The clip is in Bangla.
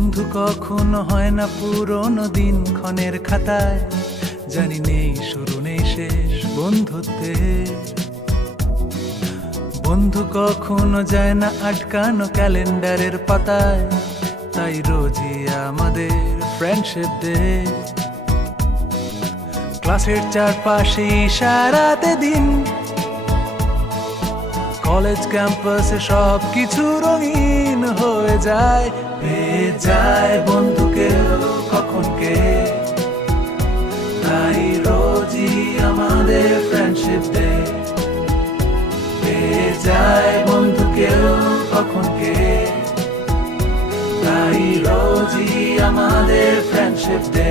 বন্ধু কখনো হয় না পুরনো দিন ক্ষণের খাতায়, জানি নেই শুরু নেই শেষ বন্ধুত্বে। বন্ধু কখনো যায় না আটকানো ক্যালেন্ডারের পাতায়, তাই রোজই আমাদের ফ্রেন্ডশিপ ডে। ক্লাসের চারপাশে সারাতে দিন, কলেজ ক্যাম্পাসে সব কিছু রঙিন হয়ে যায়। পেয়ে যায় বন্ধুকে কখন কে, তাই রোজই আমাদের ফ্রেন্ডশিপ ডে। পেয়ে যায় বন্ধুকে কখন কে, তাই রোজই আমাদের ফ্রেন্ডশিপ ডে।